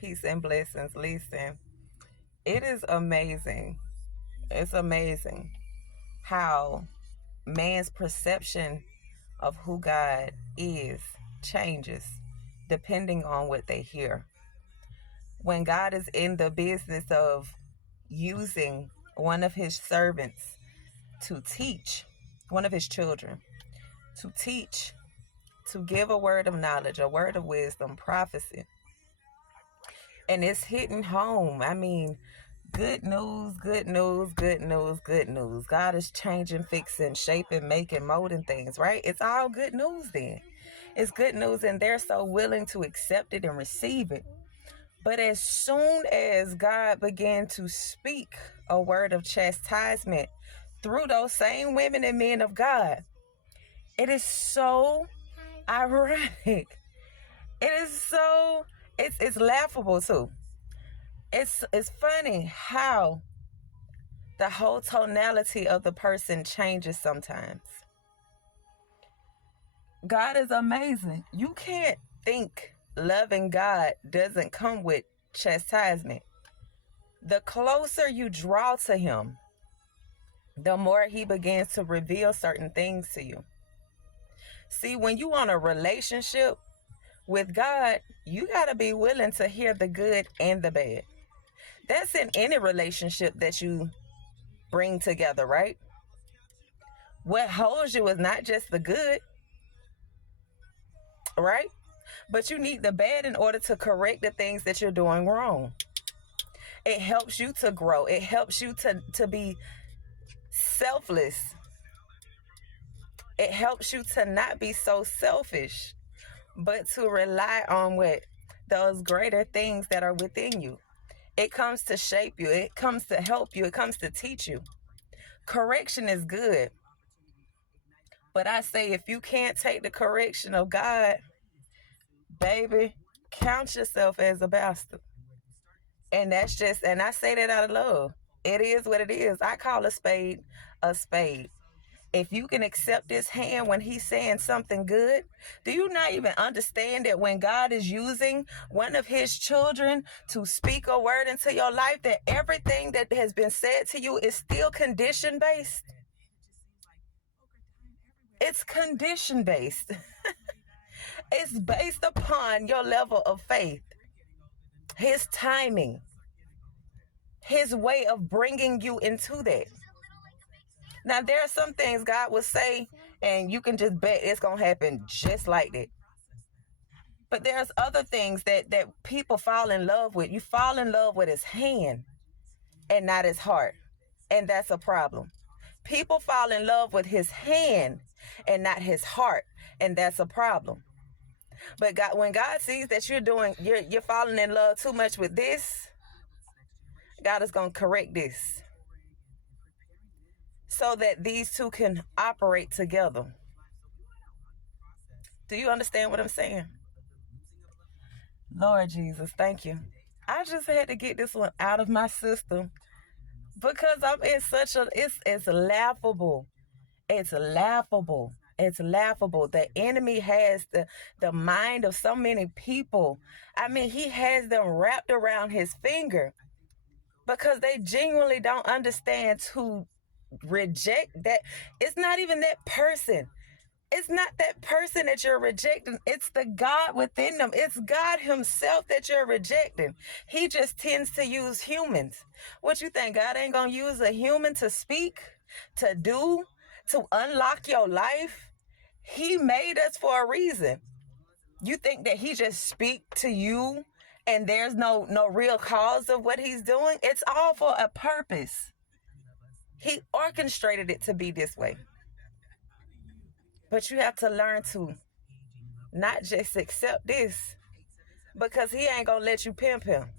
peace and blessings. Listen, it is amazing. It's amazing how man's perception of who God is changes depending on what they hear. When God is in the business of using one of his servants to teach, one of his children, to teach, to give a word of knowledge, a word of wisdom, prophecy, and it's hitting home. I mean, good news, good news, good news, good news. God is changing, fixing, shaping, making, molding things, right? It's all good news then. It's good news, and they're so willing to accept it and receive it. But as soon as God began to speak a word of chastisement through those same women and men of God, it is so ironic. It is so, it's laughable too. It's funny how the whole tonality of the person changes sometimes. God is amazing. You can't think loving God doesn't come with chastisement. The closer you draw to him, the more he begins to reveal certain things to you. See, when you want a relationship with God, you got to be willing to hear the good and the bad. That's in any relationship that you bring together, right? What holds you is not just the good, right? But you need the bad in order to correct the things that you're doing wrong. It helps you to grow. It helps you to be selfless. It helps you to not be so selfish, but to rely on what those greater things that are within you. It comes to shape you. It comes to help you. It comes to teach you. Correction is good. But I say if you can't take the correction of God, baby, count yourself as a bastard. And that's just, and I say that out of love. It is what it is. I call a spade a spade. If you can accept this hand when he's saying something good, do you not even understand that when God is using one of his children to speak a word into your life, that everything that has been said to you is still condition based? It's condition based. It's based upon your level of faith, his timing, his way of bringing you into that. Now, there are some things God will say, and you can just bet it's going to happen just like that. But there's other things that people fall in love with. You fall in love with his hand and not his heart. And that's a problem. People fall in love with his hand and not his heart. And that's a problem. But God, when God sees that you're falling in love too much with this, God is going to correct this so that these two can operate together. Do you understand what I'm saying? Lord Jesus, thank you. I just had to get this one out of my system because I'm in such a, it's laughable. It's laughable. It's laughable. The enemy has the mind of so many people. I mean, he has them wrapped around his finger because they genuinely don't understand to reject that. It's not even that person. It's not that person that you're rejecting. It's the God within them. It's God himself that you're rejecting. He just tends to use humans. What you think? God ain't going to use a human to speak, to do, to unlock your life? He made us for a reason. You think that he just speak to you and there's no real cause of what he's doing? It's all for a purpose. He orchestrated it to be this way. But you have to learn to not just accept this because he ain't going to let you pimp him.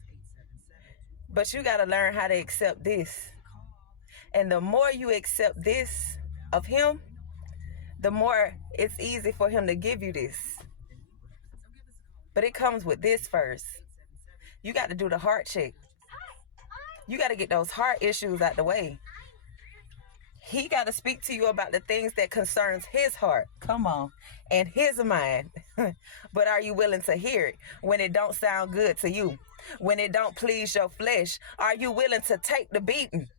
But you got to learn how to accept this. And the more you accept this of him, the more it's easy for him to give you this. But it comes with this first. You got to do the heart check. You got to get those heart issues out the way. He got to speak to you about the things that concerns his heart. Come on. And his mind. But are you willing to hear it when it don't sound good to you? When it don't please your flesh, are you willing to take the beating?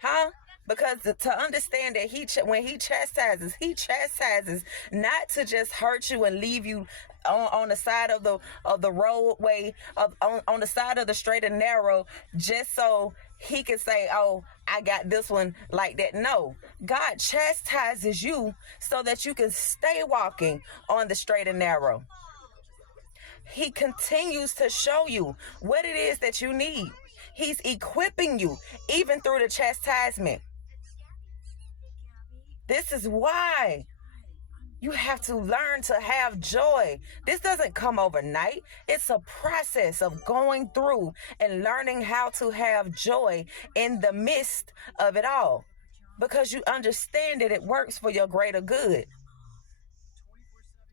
Huh? Because to understand that when he chastises not to just hurt you and leave you on the side of the roadway, on the side of the straight and narrow, just so he can say, oh, I got this one like that. No, God chastises you so that you can stay walking on the straight and narrow. He continues to show you what it is that you need. He's equipping you even through the chastisement. This is why you have to learn to have joy. This doesn't come overnight. It's a process of going through and learning how to have joy in the midst of it all, because you understand that it works for your greater good.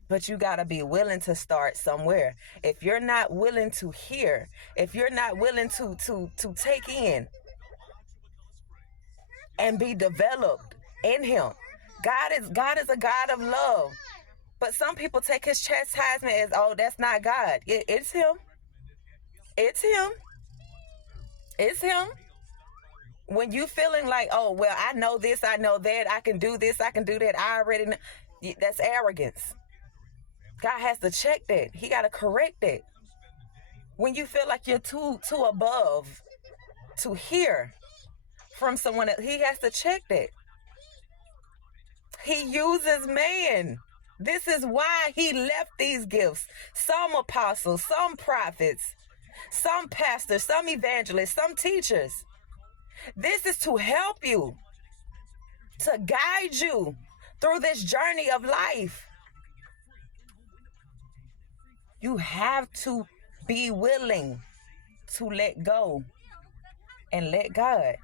But you got to be willing to start somewhere. If you're not willing to hear, if you're not willing to take in and be developed in him, God is a God of love. But some people take his chastisement as, oh, that's not God. It's him. It's him. It's him. When you feeling like, oh, well, I know this, I know that, I can do this, I can do that, I already know. That's arrogance. God has to check that. He got to correct that. When you feel like you're too above to hear from someone else, he has to check that. He uses man. This is why he left these gifts. Some apostles, some prophets, some pastors, some evangelists, some teachers. This is to help you, to guide you through this journey of life. You have to be willing to let go and let God.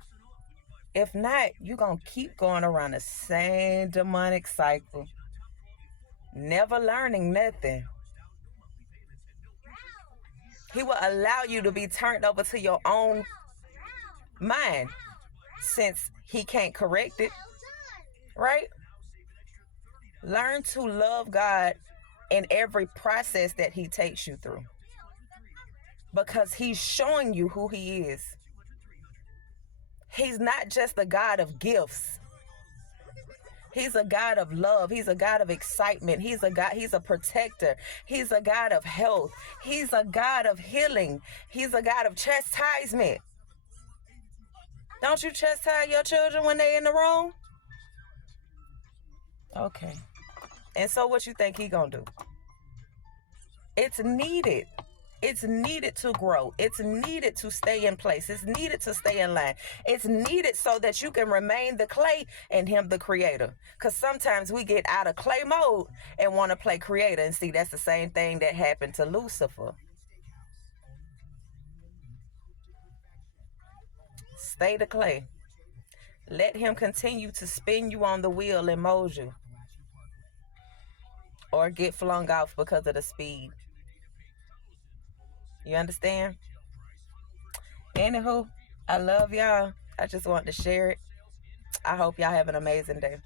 If not, you're going to keep going around the same demonic cycle, never learning nothing. He will allow you to be turned over to your own mind since he can't correct it, right? Learn to love God in every process that he takes you through, because he's showing you who he is. He's not just a God of gifts. He's a God of love. He's a God of excitement. He's a protector. He's a God of health. He's a God of healing. He's a God of chastisement. Don't you chastise your children when they're in the wrong? Okay. And so what you think he gonna do? It's needed. It's needed to grow. It's needed to stay in place. It's needed to stay in line. It's needed so that you can remain the clay and him the creator. Because sometimes we get out of clay mode and want to play creator. And see, that's the same thing that happened to Lucifer. Stay the clay. Let him continue to spin you on the wheel and mold you, or get flung off because of the speed. You understand? Anywho, I love y'all. I just wanted to share it. I hope y'all have an amazing day.